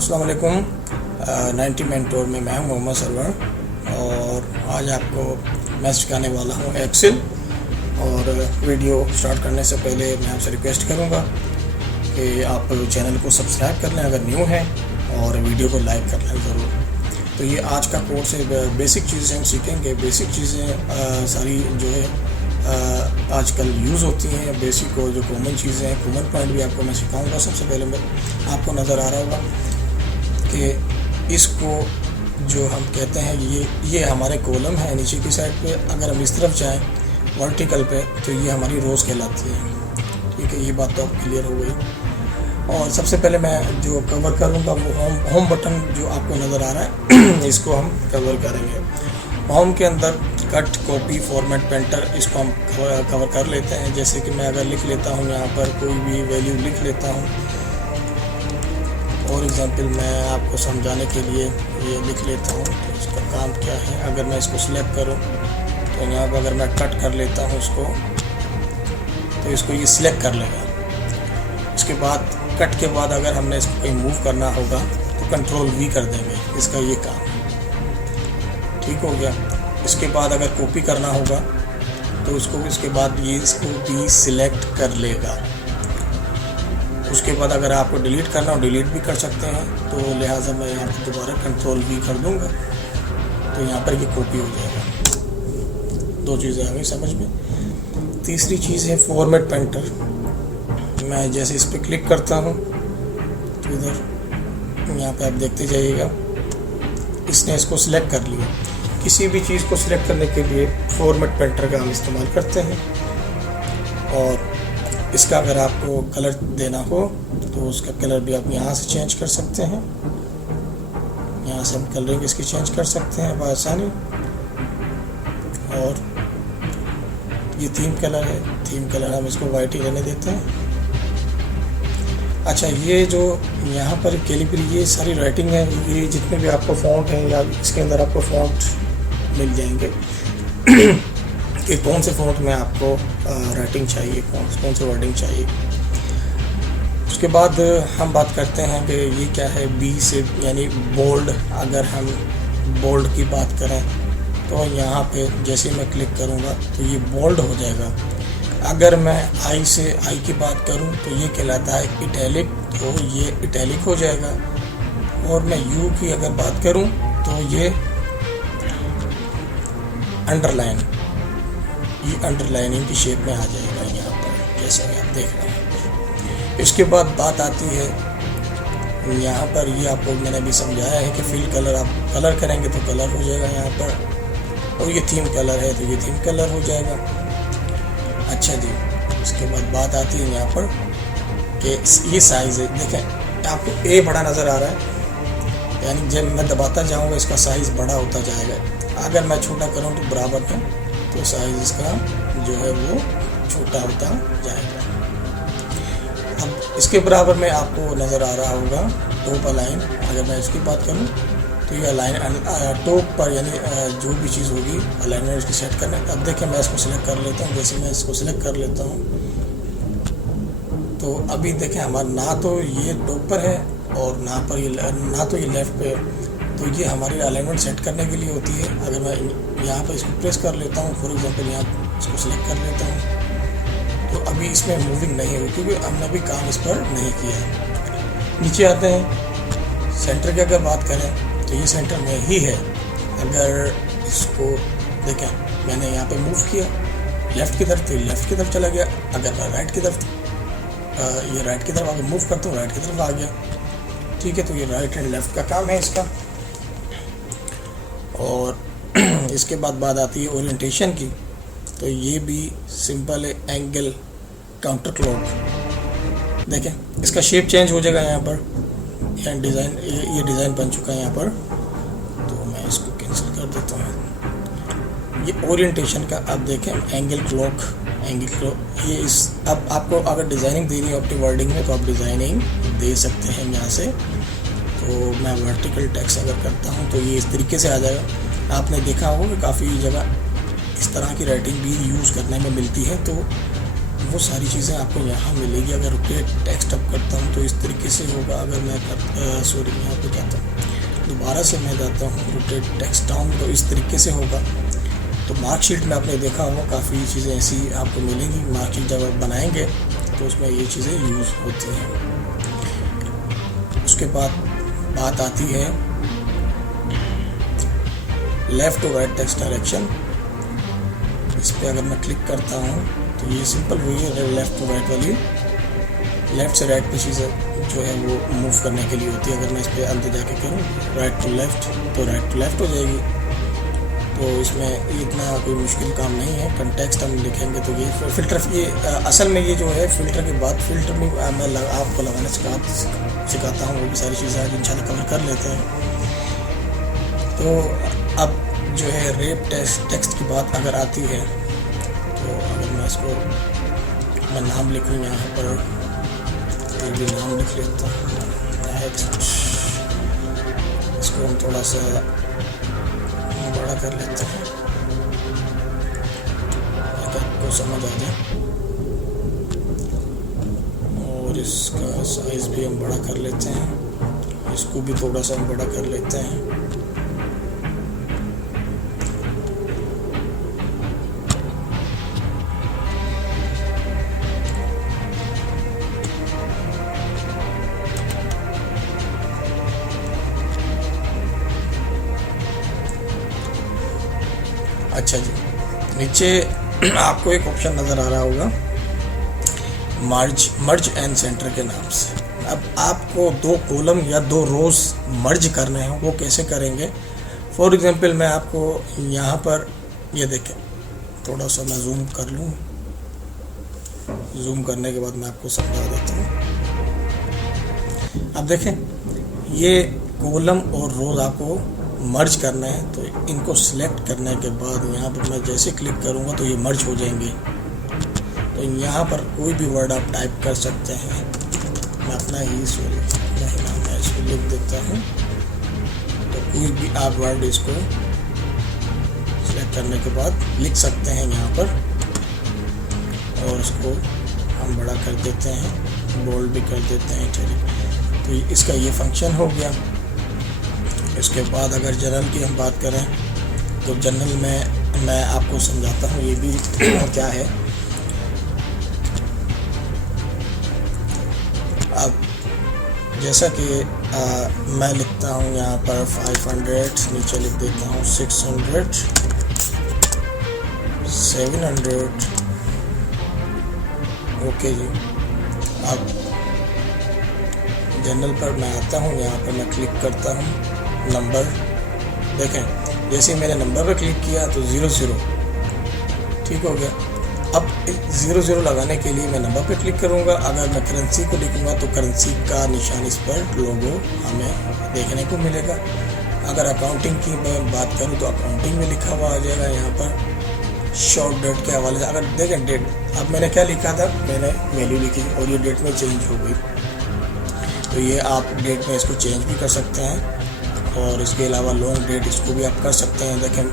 अस्सलाम वालेकुम। 90 मेंटोर में मैं हूं मोहम्मद सरवर और आज आपको मैं सिखाने वाला हूं एक्सेल। और वीडियो स्टार्ट करने से पहले मैं आपसे रिक्वेस्ट करूंगा कि आप चैनल को सब्सक्राइब कर लें अगर न्यू है, और वीडियो को लाइक कर लें ज़रूर। तो ये आज का कोर्स है, बेसिक चीज़ें हम सीखेंगे। बेसिक चीज़ें सारी जो है आजकल यूज़ होती हैं। बेसिक और जो कॉमन चीज़ें हैं, कॉमन पॉइंट भी आपको मैं सिखाऊंगा। सबसे पहले मैं आपको नज़र आ रहा होगा कि इसको जो हम कहते हैं ये हमारे कॉलम है नीचे की साइड पे। अगर हम इस तरफ जाएं वर्टिकल पे तो ये हमारी रोज़ कहलाती है। ठीक है, ये बात तो अब क्लियर हो गई। और सबसे पहले मैं जो कवर करूँगा वो होम बटन जो आपको नज़र आ रहा है इसको हम कवर करेंगे। होम के अंदर कट, कॉपी, फॉर्मेट, पेंटर, इसको हम कवर कर लेते हैं। जैसे कि मैं अगर लिख लेता हूँ यहाँ पर कोई भी वैल्यू लिख लेता हूँ, फॉर एग्जांपल मैं आपको समझाने के लिए ये लिख लेता हूँ। तो इसका काम क्या है, अगर मैं इसको सिलेक्ट करूँ तो यहाँ पर अगर मैं कट कर लेता हूँ इसको, तो इसको ये सिलेक्ट कर लेगा। उसके बाद कट के बाद अगर हमने इसको कहीं मूव करना होगा तो कंट्रोल वी कर देंगे, इसका ये काम। ठीक हो गया। इसके बाद अगर कॉपी करना होगा तो इसके बाद ये इसको भी सिलेक्ट कर लेगा। उसके बाद अगर आपको डिलीट करना हो डिलीट भी कर सकते हैं, तो लिहाजा मैं यहाँ पर दोबारा कंट्रोल वी कर दूँगा तो यहाँ पर ये कॉपी हो जाएगा। दो चीज़ें आ गई समझ में। तीसरी चीज़ है फॉर्मेट पेंटर। मैं जैसे इस पर क्लिक करता हूँ तो इधर यहाँ पे आप देखते जाइएगा, इसने इसको सिलेक्ट कर लिया। किसी भी चीज़ को सिलेक्ट करने के लिए फॉर्मेट पेंटर का हम इस्तेमाल करते हैं। और इसका अगर आपको कलर देना हो तो उसका कलर भी आप यहाँ से चेंज कर सकते हैं। यहाँ से हम कलरिंग इसकी चेंज कर सकते हैं बआसानी। और ये थीम कलर है, थीम कलर हम इसको वाइट ही रहने देते हैं। अच्छा, ये जो यहाँ पर कैलिग्राफी, ये सारी राइटिंग है। ये जितने भी आपको फ़ॉन्ट हैं या इसके अंदर आपको फ़ॉन्ट मिल जाएंगे कि कौन से फ़ॉन्ट में आपको राइटिंग चाहिए, कौन से वर्डिंग चाहिए। उसके बाद हम बात करते हैं कि ये क्या है, बी से यानी बोल्ड। अगर हम बोल्ड की बात करें तो यहाँ पे जैसे मैं क्लिक करूँगा तो ये बोल्ड हो जाएगा। अगर मैं आई से आई की बात करूं तो ये कहलाता है इटैलिक, तो ये इटैलिक हो जाएगा। और मैं यू की अगर बात करूं तो ये अंडरलाइन, ये अंडरलाइनिंग की शेप में आ जाएगा यहाँ पर, जैसे कि आप देख रहे हैं। इसके बाद बात आती है यहाँ पर, ये आपको मैंने अभी समझाया है कि फिल कलर, आप कलर करेंगे तो कलर हो जाएगा यहाँ पर। और ये थीम कलर है तो ये थीम कलर हो जाएगा। अच्छा जी, उसके बाद बात आती है यहाँ पर कि ये साइज़ है। देखें आपको ए बड़ा नज़र आ रहा है, यानी जब मैं दबाता जाऊँगा इसका साइज़ बड़ा होता जाएगा। अगर मैं छोटा करूँ तो बराबर में, तो साइज़ इसका जो है वो छोटा होता जाएगा। अब इसके बराबर में आपको नज़र आ रहा होगा टॉप अलाइन। अगर मैं इसकी बात करूँ तो ये अलाइन टॉप पर, यानी जो भी चीज़ होगी अलाइनमेंट उसकी सेट करना। अब देखिए मैं इसको सिलेक्ट कर लेता हूँ। जैसे मैं इसको सिलेक्ट कर लेता हूँ तो अभी देखें हमारा ना तो ये टॉप पर है और ना तो ये लेफ़्ट पे है। तो ये हमारी अलाइनमेंट सेट करने के लिए होती है। अगर मैं यहाँ पर इसको प्रेस कर लेता हूँ, फॉर एग्जांपल यहाँ इसको सिलेक्ट कर लेता हूँ, तो अभी इसमें मूविंग नहीं हुई क्योंकि हमने अभी काम इस पर नहीं किया है। नीचे आते हैं, सेंटर की अगर बात करें तो ये सेंटर में ही है। अगर इसको देखें मैंने यहाँ पे मूव किया लेफ़्ट की तरफ तो लेफ़्ट की तरफ चला गया। अगर मैं राइट की तरफ, ये राइट की तरफ अगर मूव करता हूँ राइट की तरफ आ गया। ठीक है, तो ये राइट एंड लेफ़्ट का काम है इसका। और इसके बाद बात आती है ओरिएंटेशन की, तो ये भी सिंपल है, एंगल, काउंटर क्लॉक। देखें इसका शेप चेंज हो जाएगा यहाँ पर, डिज़ाइन, ये डिज़ाइन बन चुका है यहाँ पर, तो मैं इसको कैंसिल कर देता हूँ। ये ओरिएंटेशन का अब देखें एंगल क्लॉक, ये इस अब आपको अगर डिज़ाइनिंग देनी हो अपनी वर्डिंग में तो आप डिज़ाइनिंग दे सकते हैं यहाँ से। तो मैं वर्टिकल टेक्स्ट अगर करता हूँ तो ये इस तरीके से आ जाएगा। आपने देखा होगा कि काफ़ी जगह इस तरह की राइटिंग भी यूज़ करने में मिलती है, तो वो सारी चीज़ें आपको यहाँ मिलेगी। अगर रोटेट टेक्स्ट अप करता हूँ तो इस तरीके से होगा। अगर मैं यहाँ पे जाता हूँ, दोबारा से मैं जाता हूँ रोटेट टेक्स्ट डाउन, तो इस तरीके से होगा। तो मार्कशीट में आपने देखा होगा काफ़ी चीज़ें ऐसी आपको मिलेंगी। मार्कशीट जब आप बनाएंगे तो उसमें ये चीज़ें यूज़ होती हैं। उसके बाद बात आती है left to right text direction. इस पर अगर मैं क्लिक करता हूँ तो ये सिंपल वही है, लेफ़्ट टू राइट वाली, लेफ़्ट से राइट पे चीज़ें जो है वो मूव करने के लिए होती है। अगर मैं इस पर अंदर जाके करूँ राइट टू लेफ़्ट, तो राइट टू लेफ़्ट हो जाएगी। तो इसमें इतना कोई मुश्किल काम नहीं है। कंटेक्स्ट हम लिखेंगे तो ये फ़िल्टर, ये असल में ये जो है फ़िल्टर के बाद फ़िल्टर में मैं आपको लगाना सिखाता हूँ। वो भी सारी चीज़ें आज इंशाल्लाह कवर कर लेते हैं। तो अब जो है रेप टेक्स्ट की बात अगर आती है तो अगर मैं इसको मैं नाम लिखूँ यहाँ पर, ये भी नाम लिख लेता हूँ। इसको हम थोड़ा सा बड़ा कर लेते हैं ताकि आपको समझ आ जाए, और इसका साइज़ भी हम बड़ा कर लेते हैं। इसको भी थोड़ा सा हम बड़ा कर लेते हैं। अच्छा जी, नीचे आपको एक ऑप्शन नज़र आ रहा होगा मर्ज एंड सेंटर के नाम से। अब आपको दो कॉलम या दो रोज़ मर्ज करने हैं, वो कैसे करेंगे? फॉर एग्जांपल मैं आपको यहाँ पर ये देखें, थोड़ा सा मैं जूम कर लूँ। जूम करने के बाद मैं आपको समझा देता हूँ। अब देखें, ये कॉलम और रोज़ आपको मर्ज करना है, तो इनको सिलेक्ट करने के बाद यहाँ पर मैं जैसे क्लिक करूँगा तो ये मर्ज हो जाएंगे। तो यहाँ पर कोई भी वर्ड आप टाइप कर सकते हैं। मैं अपना ही नाम है इसको लिख देता हूँ। तो कोई भी आप वर्ड इसको सिलेक्ट करने के बाद लिख सकते हैं यहाँ पर, और इसको हम बड़ा कर देते हैं, बोल्ड भी कर देते हैं। चलिए, तो इसका ये फंक्शन हो गया। इसके बाद अगर जनरल की हम बात करें तो जनरल में मैं आपको समझाता हूँ ये भी क्या है। अब जैसा कि मैं लिखता हूँ यहाँ पर 500, नीचे लिख देता हूँ 600, 700। ओके जी, अब जनरल पर मैं आता हूँ, यहाँ पर मैं क्लिक करता हूँ नंबर। देखें, जैसे मैंने नंबर पर क्लिक किया तो 00 ठीक हो गया। अब 00 लगाने के लिए मैं नंबर पर क्लिक करूँगा। अगर मैं करेंसी को लिखूँगा तो करेंसी का निशान इस पर लोगो हमें देखने को मिलेगा। अगर अकाउंटिंग की मैं बात करूँ तो अकाउंटिंग में लिखा हुआ आ जाएगा यहाँ पर शॉर्ट डेट के हवाले से। अगर देखें डेट, अब मैंने क्या लिखा था, मैंने वैल्यू लिखी और ये डेट में चेंज हो गई। तो ये आप डेट में इसको चेंज भी कर सकते हैं, और इसके अलावा लॉन्ग डेट इसको भी आप कर सकते हैं। देखें,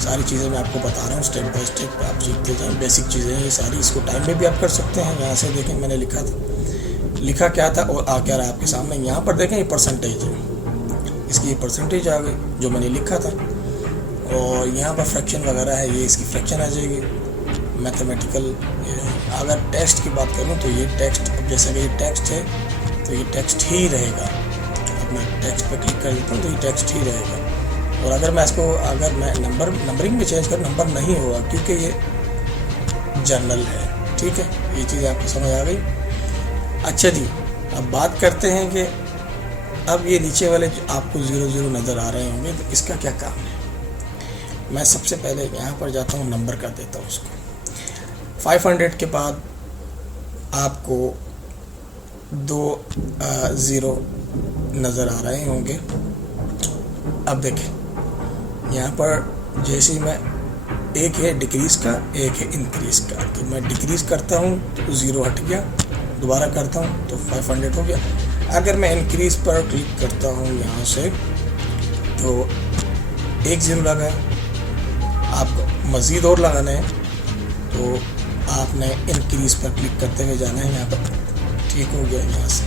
सारी चीज़ें मैं आपको बता रहा हूँ, स्टेप बाय स्टेप आप सीखते जाएं। बेसिक चीज़ें हैं ये सारी। इसको टाइम में भी आप कर सकते हैं। यहाँ से देखें, मैंने लिखा क्या था और आ क्या रहा है आपके सामने। यहाँ पर देखें, ये परसेंटेज है, इसकी ये परसेंटेज आ गई जो मैंने लिखा था। और यहाँ पर फ्रैक्शन वगैरह है, ये इसकी फ्रैक्शन आ जाएगी मैथमेटिकल। अगर टेक्स्ट की बात करूँ तो ये टेक्स्ट, अब जैसा कि ये टेक्स्ट है तो ये टेक्स्ट ही रहेगा। अब मैं टेक्स्ट पर क्लिक कर देता हूँ तो ये टेक्स्ट ही रहेगा। और अगर मैं इसको, अगर मैं नंबरिंग में चेंज कर, नंबर नहीं होगा क्योंकि ये जर्नल है। ठीक है, ये चीज़ आपको समझ आ गई। अच्छा जी, अब बात करते हैं कि अब ये नीचे वाले जो आपको 00 नज़र आ रहे होंगे तो इसका क्या काम है। मैं सबसे पहले यहाँ पर जाता हूँ, नंबर कर देता हूँ उसको। 500 के बाद आपको 2 0 नज़र आ रहे होंगे। अब देखें, यहाँ पर जैसे मैं, एक है डिक्रीज़ का, एक है इंक्रीज़ का। तो मैं डिक्रीज़ करता हूँ तो 0 हट गया, दोबारा करता हूँ तो 500 हो गया। अगर मैं इंक्रीज़ पर क्लिक करता हूँ यहाँ से तो 1 0 लगा है। आपको मज़ीद और लगाना है तो आपने इंक्रीज पर क्लिक करते हुए जाना है यहाँ पर। ठीक हो गया यहाँ से।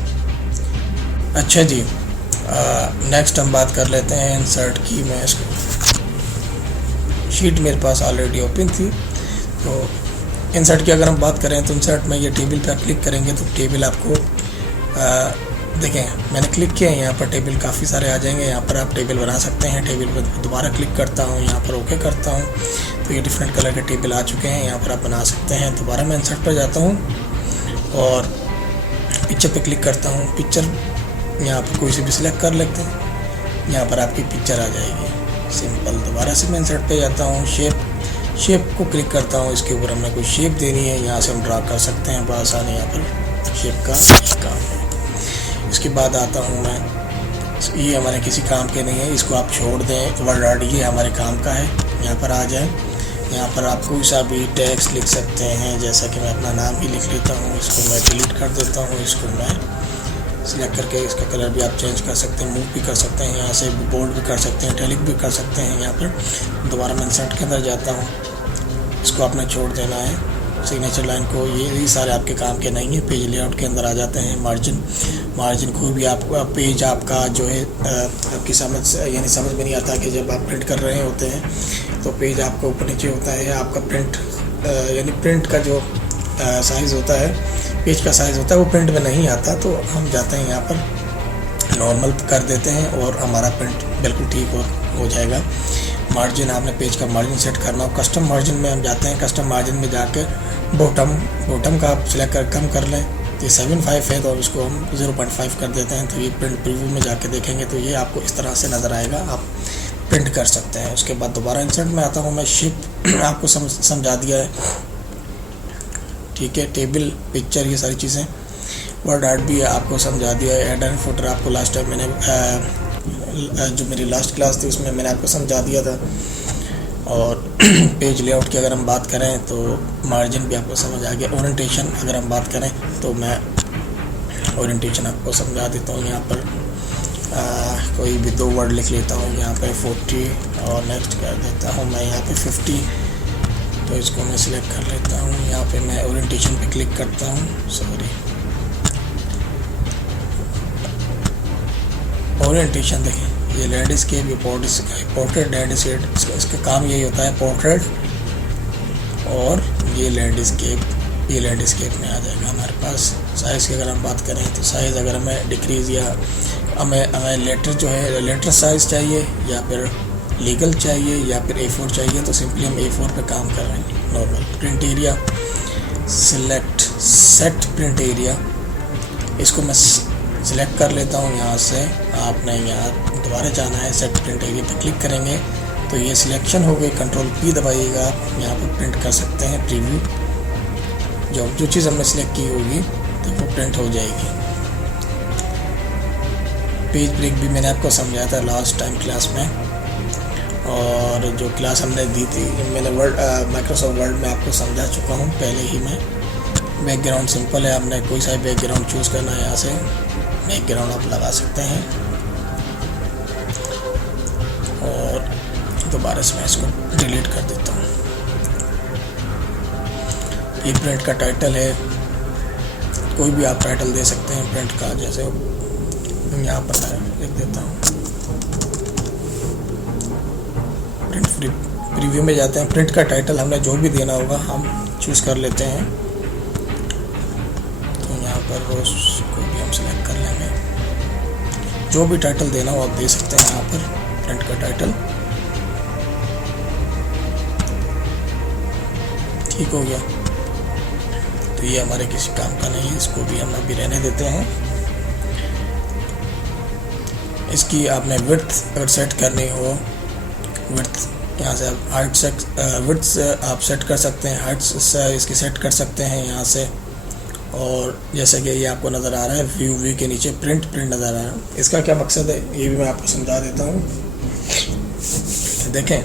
अच्छा जी, नेक्स्ट हम बात कर लेते हैं इंसर्ट की। मैं इसको शीट मेरे पास ऑलरेडी ओपन थी, तो इंसर्ट की अगर हम बात करें तो इंसर्ट में ये टेबल पर क्लिक करेंगे तो टेबल आपको देखें मैंने क्लिक किया है, यहाँ पर टेबल काफ़ी सारे आ जाएंगे। यहाँ पर आप टेबल बना सकते हैं। टेबल पर दोबारा क्लिक करता हूँ, यहाँ पर ओके करता हूँ तो ये डिफरेंट कलर के टेबल आ चुके हैं। यहाँ पर आप बना सकते हैं। दोबारा मैं इंसर्ट पर जाता हूँ और पिक्चर पे क्लिक करता हूँ। पिक्चर यहाँ पर कोई से भी सिलेक्ट कर लेते हैं, यहाँ पर आपकी पिक्चर आ जाएगी सिंपल। दोबारा से मैं इंसर्ट पे जाता हूँ, शेप को क्लिक करता हूँ। इसके ऊपर हमने कोई शेप देनी है, यहाँ से हम ड्रा कर सकते हैं बआसानी। यहाँ पर शेप का काम है। इसके बाद आता हूँ मैं, ये हमारे किसी काम के नहीं है, इसको आप छोड़ दें। वर्ड आर्ट ये हमारे काम का है। यहाँ पर आ जाए, यहाँ पर आप कोई सा भी टेक्स्ट लिख सकते हैं। जैसा कि मैं अपना नाम ही लिख लेता हूँ, इसको मैं डिलीट कर देता हूँ। इसको मैं सिलेक्ट करके इसका कलर भी आप चेंज कर सकते हैं, मूव भी कर सकते हैं, यहाँ से बोल्ड भी कर सकते हैं, इटैलिक भी कर सकते हैं। यहाँ पर दोबारा मैं इंसर्ट के अंदर जाता हूँ, इसको आपने छोड़ देना है सिग्नेचर लाइन को। ये सारे आपके काम के नहीं है। पेज लेआउट के अंदर आ जाते हैं। मार्जिन कोई भी आपका पेज आपका जो है आपकी समझ में नहीं आता कि जब आप प्रिंट कर रहे होते हैं तो पेज आपका ऊपर नीचे होता है। आपका प्रिंट का जो साइज़ होता है, पेज का साइज़ होता है, वो प्रिंट में नहीं आता। तो हम जाते हैं यहाँ पर नॉर्मल कर देते हैं और हमारा प्रिंट बिल्कुल ठीक हो जाएगा। मार्जिन, आपने पेज का मार्जिन सेट करना हो। कस्टम मार्जिन में हम जाते हैं। कस्टम मार्जिन में जाकर बॉटम का आप सिलेक्ट कर कम कर लें। ये 7.5 है तो इसको हम 0.5 कर देते हैं। तो ये प्रिंट प्रीव्यू में जाके देखेंगे तो ये आपको इस तरह से नज़र आएगा। आप प्रिंट कर सकते हैं। उसके बाद दोबारा इंसर्ट में आता हूँ मैं। शेप आपको समझा दिया है, ठीक है। टेबल, पिक्चर, ये सारी चीज़ें। वर्ड आर्ट भी आपको समझा दिया है। हेडर फुटर आपको लास्ट टाइम मैंने जो मेरी लास्ट क्लास थी उसमें मैंने आपको समझा दिया था। और पेज लेआउट की अगर हम बात करें तो मार्जिन भी आपको समझ आ गया। ओरिएंटेशन अगर हम बात करें तो मैं ओरिएंटेशन आपको समझा देता हूँ। यहाँ पर कोई भी 2 वर्ड लिख लेता हूँ। यहाँ पे 40 और नेक्स्ट कर देता हूँ मैं यहाँ पे 50। तो इसको मैं सिलेक्ट कर लेता हूँ। यहाँ पे मैं ओरिएंटेशन पे क्लिक करता हूँ। ओरिएंटेशन देखें, ये लैंडस्केप, ये पोर्ट्रेट लैंडस्केप, इसका काम यही होता है, पोर्ट्रेट। और ये लैंडस्केप में आ जाएगा हमारे पास। साइज़ की अगर हम बात करें तो साइज़ अगर हमें डिक्रीज़ या हमें लेटर जो है लेटर साइज़ चाहिए या फिर लीगल चाहिए या फिर A4 चाहिए तो सिंपली हम A4 पे काम कर रहे हैं। Normal print area, select set print area, इसको मैं सिलेक्ट कर लेता हूँ। यहाँ से आपने यहाँ दोबारा जाना है, सेट प्रिंट एरिया पे क्लिक करेंगे तो ये सिलेक्शन हो गई। कंट्रोल P दबाइएगा, आप यहाँ पर प्रिंट कर सकते हैं। प्रीव्यू, जो चीज़ हमने सिलेक्ट की होगी तो वो प्रिंट हो जाएगी। पेज ब्रेक भी मैंने आपको समझाया था लास्ट टाइम क्लास में, और जो क्लास हमने दी थी मैंने माइक्रोसॉफ्ट वर्ड में आपको समझा चुका हूँ पहले ही मैं। बैकग्राउंड सिंपल है, हमने कोई सा बैकग्राउंड चूज़ करना है। यहाँ से बैकग्राउंड आप लगा सकते हैं। और दोबारा से मैं इसको डिलीट कर देता हूँ। ये प्रिंट का टाइटल है, कोई भी आप टाइटल दे सकते हैं प्रिंट का। जैसे यहाँ पर मैं लिख देता हूँ। प्रिंट प्रीव्यू में जाते हैं। प्रिंट का टाइटल हमने जो भी देना होगा हम चूज़ कर लेते हैं। तो यहाँ पर रोज को भी हम सिलेक्ट कर लेंगे। जो भी टाइटल देना हो आप दे सकते हैं। यहाँ पर प्रिंट का टाइटल ठीक हो गया। तो ये हमारे किसी काम का नहीं है, इसको भी हम अभी रहने देते हैं। इसकी आपने विड्थ अगर सेट करनी हो, विड्थ यहाँ से आप विड्थ आप सेट कर सकते हैं। हाइट्स इसकी सेट कर सकते हैं यहाँ से। और जैसे कि ये आपको नज़र आ रहा है व्यू के नीचे प्रिंट नज़र आ रहा है। इसका क्या मकसद है ये भी मैं आपको समझा देता हूँ। देखें,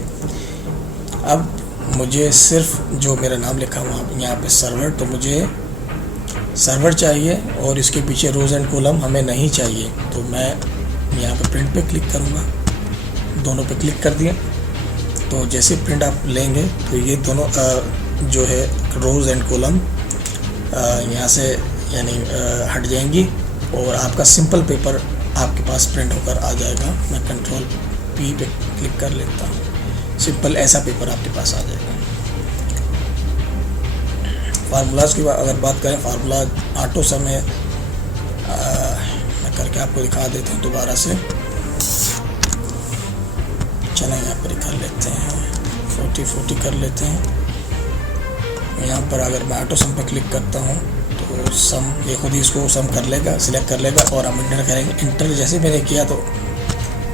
अब मुझे सिर्फ जो मेरा नाम लिखा हुआ यहाँ पे सर्वर, तो मुझे सर्वर चाहिए और इसके पीछे रोज़ एंड कॉलम हमें नहीं चाहिए। तो मैं यहाँ पे प्रिंट पे क्लिक करूँगा। दोनों पे क्लिक कर दिए तो जैसे प्रिंट आप लेंगे तो ये दोनों जो है रोज़ एंड कॉलम यहाँ से यानी हट जाएंगी और आपका सिंपल पेपर आपके पास प्रिंट होकर आ जाएगा। मैं कंट्रोल P पे क्लिक कर लेता हूँ, सिंपल ऐसा पेपर आपके पास आ जाएगा। फार्मूलाज की अगर बात करें, फार्मूला ऑटो सम है, मैं करके आपको दिखा देता हूँ दोबारा से। चलें यहाँ पर कर लेते हैं 40 कर लेते हैं। यहाँ पर अगर मैं ऑटो सम पे क्लिक करता हूँ तो सम ये खुद ही इसको सम कर लेगा, सिलेक्ट कर लेगा और हम इंटर करेंगे। इंटर जैसे मैंने किया तो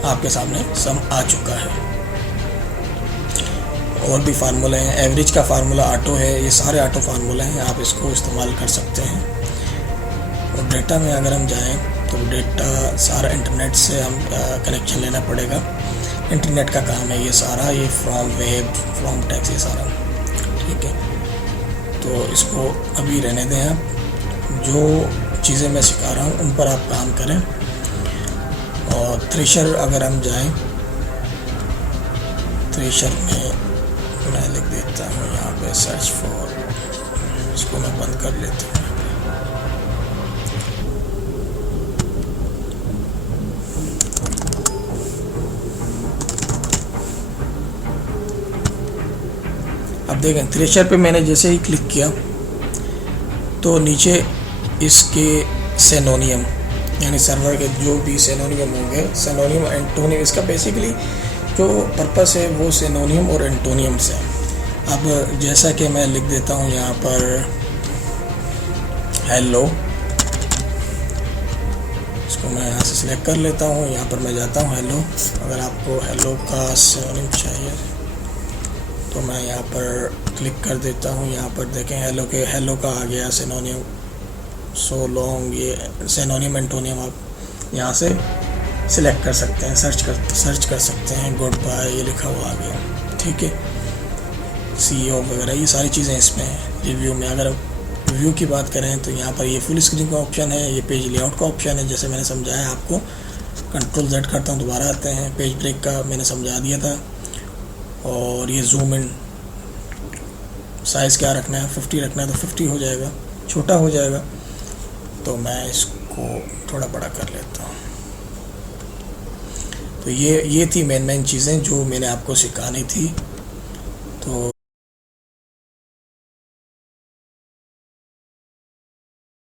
आपके सामने सम आ चुका है। और भी फार्मूले हैं, एवरेज का फार्मूला ऑटो है, ये सारे ऑटो फार्मूले हैं, आप इसको इस्तेमाल कर सकते हैं। और डेटा में अगर हम जाएं तो डेटा सारा इंटरनेट से हम कनेक्शन लेना पड़ेगा। इंटरनेट का काम है ये सारा, ये फ्रॉम वेब, फ्रॉम टेक्स्ट, ये सारा, ठीक है। तो इसको अभी रहने दें आप, जो चीज़ें मैं सिखा रहा हूँ उन पर आप काम करें। और थ्रेशर अगर हम जाएं, थ्रेशर में मैं लिख देता हूँ यहाँ पे सर्च फॉर, इसको मैं बंद कर लेता हूँ। अब देखें थ्रेशर पे मैंने जैसे ही क्लिक किया तो नीचे इसके सिनोनियम यानी सर्वर के जो भी सिनोनियम होंगे, सिनोनियम एंटोनियम, इसका बेसिकली जो पर्पस है वो सिनोनियम और एंटोनियम से। अब जैसा कि मैं लिख देता हूँ यहाँ पर हेलो, इसको मैं यहाँ से सिलेक्ट कर लेता हूँ, यहाँ पर मैं जाता हूँ हेलो। अगर आपको हेलो का सिनोनियम चाहिए तो मैं यहाँ पर क्लिक कर देता हूँ। यहाँ पर देखें हेलो का आ गया सिनोनियम, सो लॉन्ग, ये सिनोनियम एंटोनियम आप यहाँ से सिलेक्ट कर सकते हैं, सर्च कर सकते हैं। गुड बाय ये लिखा हुआ आ गया, ठीक है। CEO वगैरह ये सारी चीज़ें इसमें हैं। रिव्यू में अगर रिव्यू की बात करें तो यहाँ पर ये फुल स्क्रीन का ऑप्शन है, ये पेज लेआउट का ऑप्शन है, जैसे मैंने समझाया आपको। कंट्रोल Z करता हूँ, दोबारा आते हैं। पेज ब्रेक का मैंने समझा दिया था। और ये जूम इन, साइज़ क्या रखना है, 50 रखना है तो 50 हो जाएगा, छोटा हो जाएगा तो मैं इसको थोड़ा बड़ा कर लेता हूँ। तो ये थी मेन चीज़ें जो मैंने आपको सिखानी थी। तो